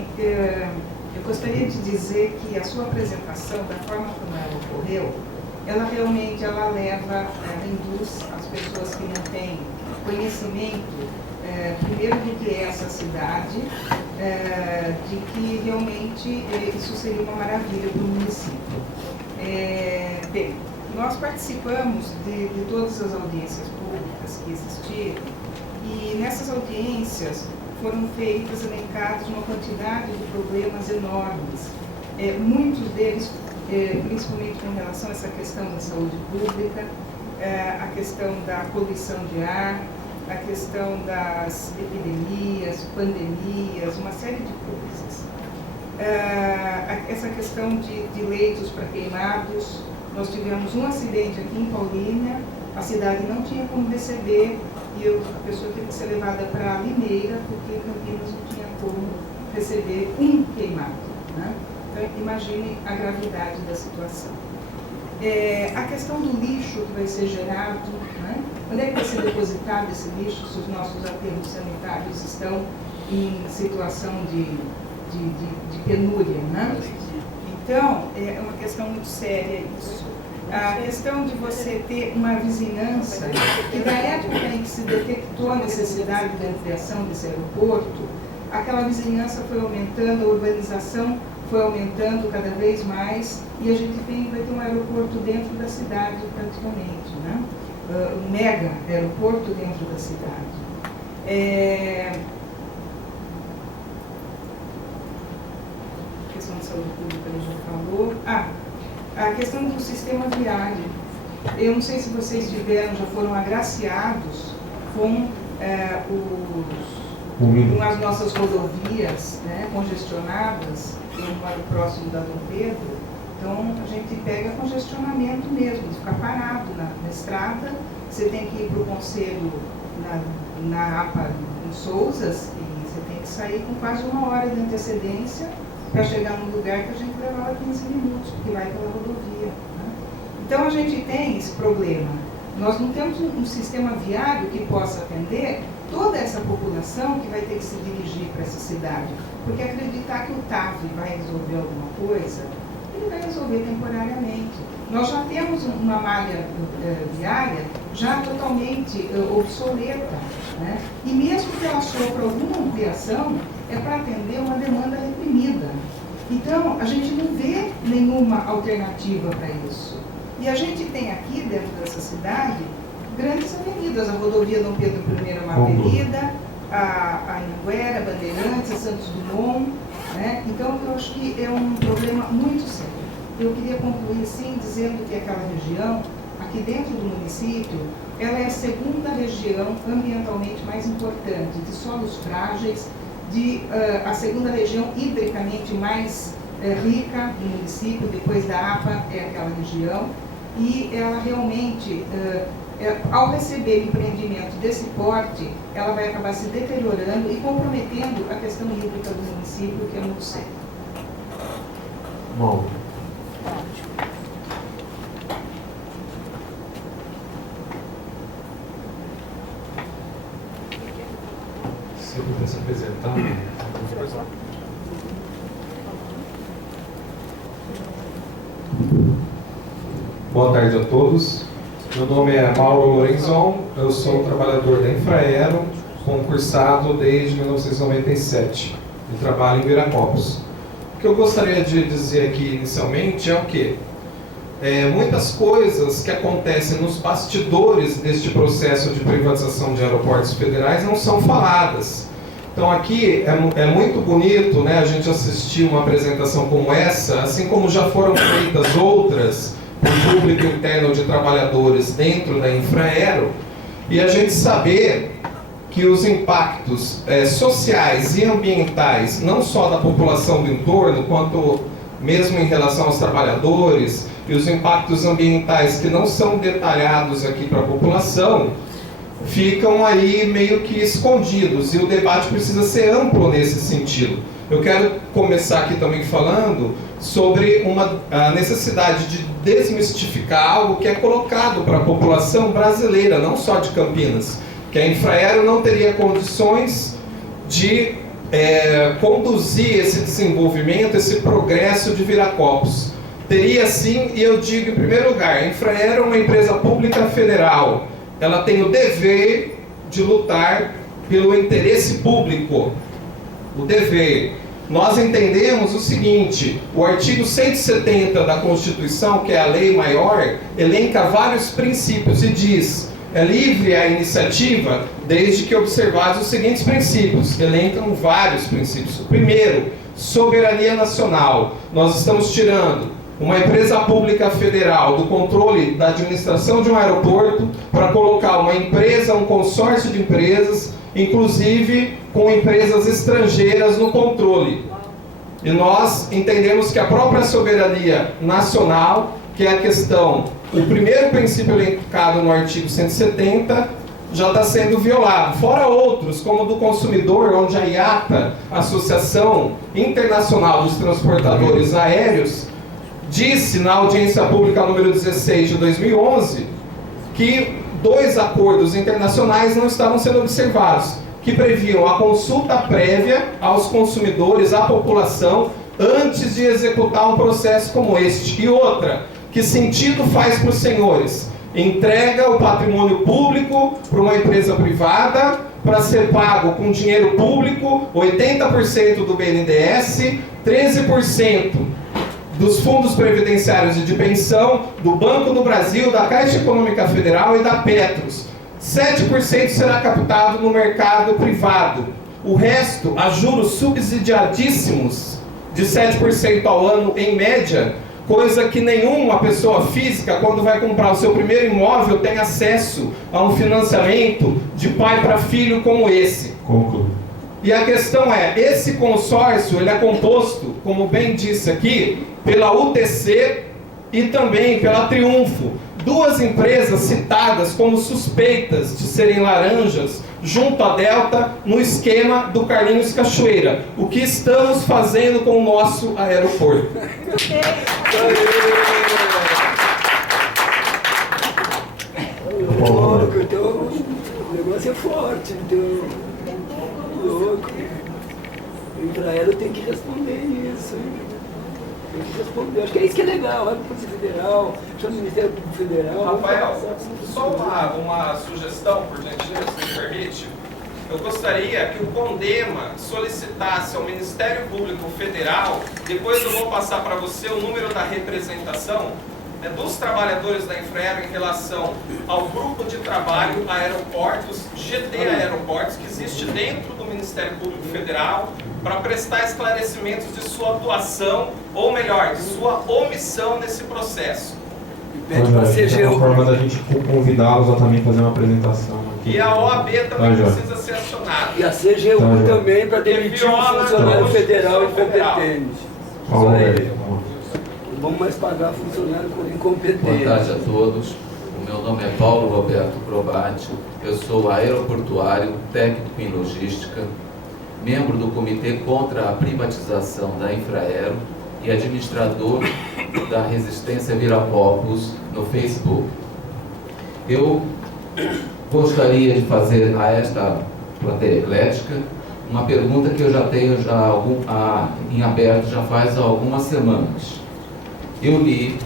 Bem, eu gostaria de dizer que a sua apresentação, da forma como ela ocorreu, ela realmente leva, induz as pessoas que não têm conhecimento, primeiro do que é essa cidade, de que realmente isso seria uma maravilha para o município. Bem, nós participamos de todas as audiências públicas que existiram e nessas audiências foram feitas, elencadas uma quantidade de problemas enormes, muitos deles, principalmente com relação a essa questão da saúde pública, a questão da poluição de ar, a questão das epidemias, pandemias, uma série de coisas. Essa questão de leitos para queimados, nós tivemos um acidente aqui em Paulínia, a cidade não tinha como receber e a pessoa teve que ser levada para Limeira, porque Campinas não tinha como receber um queimado, né? Então, imagine a gravidade da situação. A questão do lixo que vai ser gerado, né? Onde é que vai ser depositado esse lixo se os nossos aterros sanitários estão em situação de penúria, né? Então, é uma questão muito séria isso. A questão de você ter uma vizinhança, que da época em que se detectou a necessidade da ampliação desse aeroporto, aquela vizinhança foi aumentando, a urbanização foi aumentando cada vez mais, e a gente vai ter um aeroporto dentro da cidade praticamente, né? Um mega aeroporto dentro da cidade. A questão de saúde pública a gente já falou. A questão do sistema viário. Eu não sei se vocês já foram agraciados com as nossas rodovias, né, congestionadas. Eu moro próximo da Dom Pedro, então a gente pega congestionamento mesmo, de ficar parado na estrada. Você tem que ir para o conselho na APA em Souzas e você tem que sair com quase 1 hora de antecedência para chegar num lugar que a gente levava 15 minutos, porque vai pela rodovia, né? Então a gente tem esse problema. Nós não temos um sistema viário que possa atender toda essa população que vai ter que se dirigir para essa cidade. Porque acreditar que o TAV vai resolver alguma coisa, ele vai resolver temporariamente. Nós já temos uma malha viária já totalmente obsoleta, né? E mesmo que ela sofra alguma ampliação, é para atender uma demanda reprimida. Então, a gente não vê nenhuma alternativa para isso. E a gente tem aqui, dentro dessa cidade, grandes avenidas. A rodovia Dom Pedro I é uma avenida, a Anhanguera, Bandeirantes, a Santos Dumont, né? Então, eu acho que é um problema muito sério. Eu queria concluir, sim, dizendo que aquela região, aqui dentro do município, ela é a segunda região ambientalmente mais importante, de solos frágeis, a segunda região hidricamente mais rica do município, depois da APA é aquela região, e ela realmente, ao receber empreendimento desse porte, ela vai acabar se deteriorando e comprometendo a questão hídrica do município, que é muito séria. Bom. Se eu pudesse apresentar. Boa tarde a todos. Meu nome é Mauro Lorenzon, eu sou trabalhador da Infraero, concursado desde 1997 e trabalho em Viracopos. O que eu gostaria de dizer aqui inicialmente é o quê? Muitas coisas que acontecem nos bastidores deste processo de privatização de aeroportos federais não são faladas. Então aqui é muito bonito, né, a gente assistir uma apresentação como essa, assim como já foram feitas outras por público interno de trabalhadores dentro da Infraero, e a gente saber que os impactos sociais e ambientais, não só da população do entorno, quanto mesmo em relação aos trabalhadores, e os impactos ambientais que não são detalhados aqui para a população, ficam aí meio que escondidos, e o debate precisa ser amplo nesse sentido. Eu quero começar aqui também falando sobre a necessidade de desmistificar algo que é colocado para a população brasileira, não só de Campinas, que a Infraero não teria condições de conduzir esse desenvolvimento, esse progresso de Viracopos. Teria sim, e eu digo em primeiro lugar, a Infraero é uma empresa pública federal. Ela tem o dever de lutar pelo interesse público. O dever. Nós entendemos o seguinte: o artigo 170 da Constituição, que é a lei maior, elenca vários princípios e diz: é livre a iniciativa desde que observados os seguintes princípios. Elencam vários princípios. O primeiro, soberania nacional. Nós estamos tirando uma empresa pública federal do controle da administração de um aeroporto para colocar uma empresa, um consórcio de empresas, inclusive com empresas estrangeiras no controle. E nós entendemos que a própria soberania nacional, que é a questão, o primeiro princípio elencado no artigo 170, já está sendo violado. Fora outros, como o do consumidor, onde a IATA, Associação Internacional dos Transportadores Aéreos, disse na audiência pública número 16 de 2011 que 2 acordos internacionais não estavam sendo observados, que previam a consulta prévia aos consumidores, à população, antes de executar um processo como este. E outra, que sentido faz para os senhores? Entrega o patrimônio público para uma empresa privada, para ser pago com dinheiro público, 80% do BNDES, 13% dos fundos previdenciários e de pensão, do Banco do Brasil, da Caixa Econômica Federal e da Petros. 7% será captado no mercado privado. O resto, a juros subsidiadíssimos, de 7% ao ano em média, coisa que nenhuma pessoa física, quando vai comprar o seu primeiro imóvel, tem acesso a um financiamento de pai para filho como esse. Conclui. E a questão é, esse consórcio ele é composto, como bem disse aqui, pela UTC e também pela Triunfo, 2 empresas citadas como suspeitas de serem laranjas junto à Delta no esquema do Carlinhos Cachoeira. O que estamos fazendo com o nosso aeroporto? Louco, então o negócio é forte, então louco. O Infraero tem que responder isso. Tem que responder. Acho que é isso que é legal, vai para a Polícia Federal, chama o Ministério Público Federal. Rafael, só uma sugestão, por gentileza, se me permite. Eu gostaria que o CONDEMA solicitasse ao Ministério Público Federal, depois eu vou passar para você o número da representação dos trabalhadores da Infraero em relação ao grupo de trabalho Aeroportos, GT Aeroportos, que existe dentro do Ministério Público Federal, para prestar esclarecimentos de sua atuação, ou melhor, de sua omissão nesse processo. Pede para ser é uma forma da gente convidá-los a também fazer uma apresentação aqui. E a OAB também precisa ser acionada. E a CGU também para demitir um funcionário federal incompetente. Isso aí. Não vamos mais pagar funcionário incompetente. Boa tarde a todos. O meu nome é Paulo Roberto Probati. Eu sou aeroportuário, técnico em logística, membro do Comitê contra a Privatização da Infraero e administrador da Resistência Viracopos no Facebook. Eu gostaria de fazer a esta plateia eclética uma pergunta que eu já tenho em aberto já faz algumas semanas. Eu li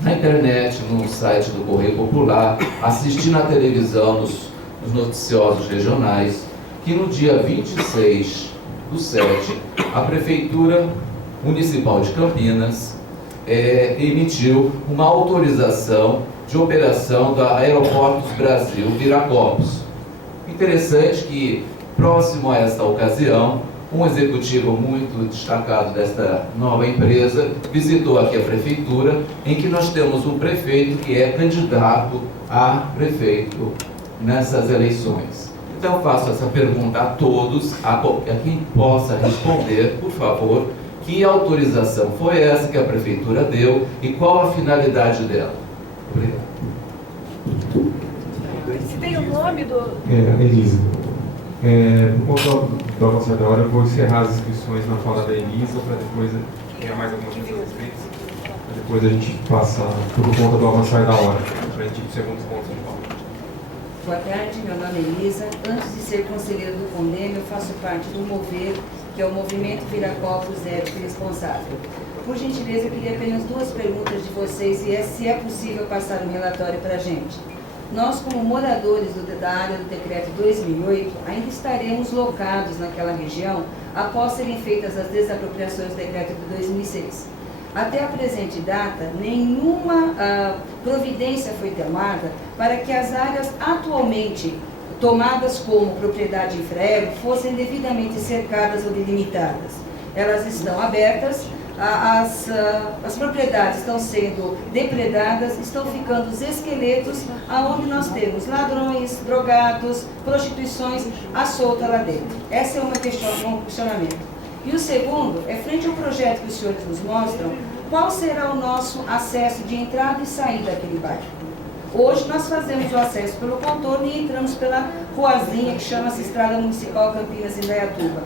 na internet, no site do Correio Popular, assisti na televisão, nos noticiosos regionais, que no dia 26/7, a Prefeitura Municipal de Campinas emitiu uma autorização de operação da Aeroportos Brasil Viracopos. Interessante que, próximo a esta ocasião, um executivo muito destacado desta nova empresa visitou aqui a Prefeitura, em que nós temos um prefeito que é candidato a prefeito nessas eleições. Então eu faço essa pergunta a todos, a quem possa responder, por favor, que autorização foi essa que a Prefeitura deu e qual a finalidade dela? Obrigado. Se tem o nome do... Elisa. Por conta do avançar da hora, eu vou encerrar as inscrições na fala da Elisa, para depois tenha mais algumas coisas inscritas, para depois a gente passar por conta do avançar da hora, para a gente ir para o segundo ponto de fala. Boa tarde, meu nome é Elisa. Antes de ser conselheira do Condem, eu faço parte do MOVER, que é o Movimento Viracopos Ético e Responsável. Por gentileza, eu queria apenas duas perguntas de vocês, e se é possível passar um relatório para a gente. Nós, como moradores da área do Decreto 2008, ainda estaremos locados naquela região após serem feitas as desapropriações do Decreto de 2006. Até a presente data, nenhuma providência foi tomada para que as áreas atualmente tomadas como propriedade Infraero fossem devidamente cercadas ou delimitadas. Elas estão abertas, as propriedades estão sendo depredadas, estão ficando os esqueletos, aonde nós temos ladrões, drogados, prostituições à solta lá dentro. Esse é um questionamento. E o segundo é, frente ao projeto que os senhores nos mostram, qual será o nosso acesso de entrada e saída daquele bairro? Hoje nós fazemos o acesso pelo contorno e entramos pela ruazinha que chama-se Estrada Municipal Campinas-Indaiatuba.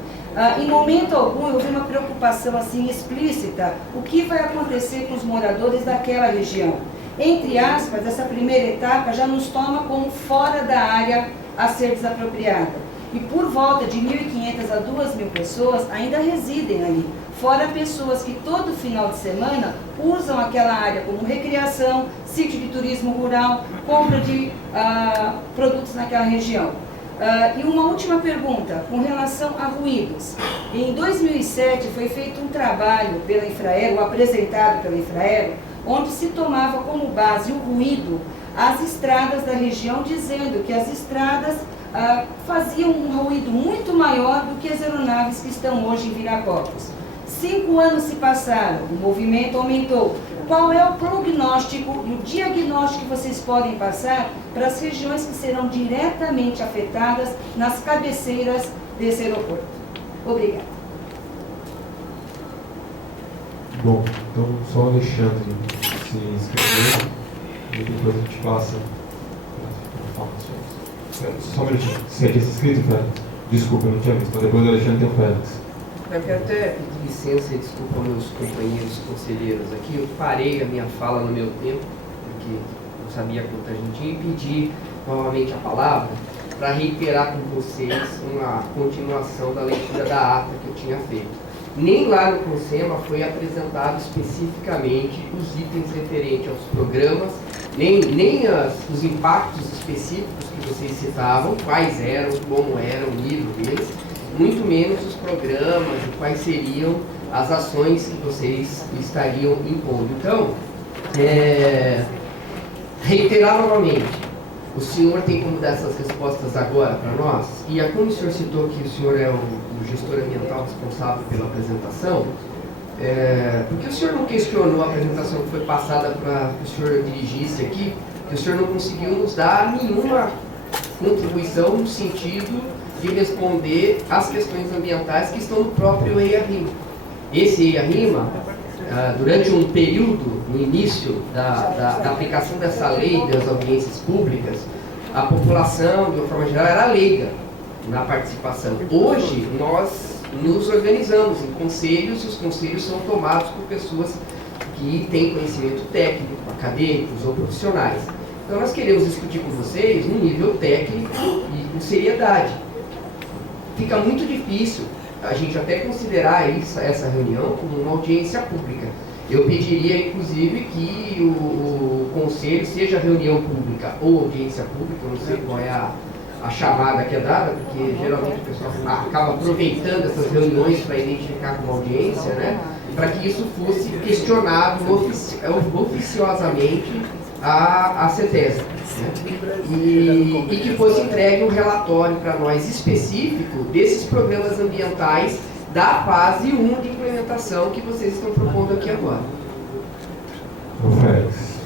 Em momento algum eu vi uma preocupação assim explícita, o que vai acontecer com os moradores daquela região. Entre aspas, essa primeira etapa já nos toma como fora da área a ser desapropriada. E por volta de 1.500 a 2.000 pessoas ainda residem ali, fora pessoas que todo final de semana usam aquela área como recreação, sítio de turismo rural, compra de produtos naquela região. E uma última pergunta, com relação a ruídos. Em 2007 foi feito um trabalho pela Infraero, apresentado pela Infraero, onde se tomava como base o ruído as estradas da região, dizendo que as estradas faziam um ruído muito maior do que as aeronaves que estão hoje em Viracopos. 5 anos se passaram, o movimento aumentou. Qual é o prognóstico e o diagnóstico que vocês podem passar para as regiões que serão diretamente afetadas nas cabeceiras desse aeroporto? Obrigada. Bom, então só o Alexandre se inscrever e depois a gente passa para informações. Só um minutinho. Você tinha se inscrito, Félix? Desculpa, eu não tinha visto. Depois o Alexandre tem o Félix. Eu quero até pedir licença e desculpa aos meus companheiros conselheiros aqui. Eu parei a minha fala no meu tempo, porque não sabia quanta gente ia, e pedi novamente a palavra para reiterar com vocês uma continuação da leitura da ata que eu tinha feito. Nem lá no Consema foi apresentado especificamente os itens referentes aos programas, nem os impactos específicos que vocês citavam, quais eram, como era o nível deles, muito menos os programas e quais seriam as ações que vocês estariam impondo. Então, reiterar novamente, o senhor tem como dar essas respostas agora para nós? E como o senhor citou que o senhor é o gestor ambiental responsável pela apresentação, porque o senhor não questionou a apresentação que foi passada para que o senhor dirigisse aqui, que o senhor não conseguiu nos dar nenhuma contribuição no sentido de responder às questões ambientais que estão no próprio EIA-RIMA. Esse EIA-RIMA, durante um período, no início da aplicação dessa lei das audiências públicas, a população, de uma forma geral, era leiga na participação. Hoje, nós nos organizamos em conselhos, e os conselhos são tomados por pessoas que têm conhecimento técnico, acadêmicos ou profissionais. Então, nós queremos discutir com vocês no nível técnico e com seriedade. Fica muito difícil a gente até considerar essa reunião como uma audiência pública. Eu pediria, inclusive, que o conselho, seja reunião pública ou audiência pública, eu não sei qual é a chamada que é dada, porque geralmente o pessoal acaba aproveitando essas reuniões para identificar como audiência, né? Para que isso fosse questionado oficiosamente à CETESB. E que fosse entregue um relatório para nós específico desses programas ambientais da fase 1 de implementação que vocês estão propondo aqui agora. O Félix.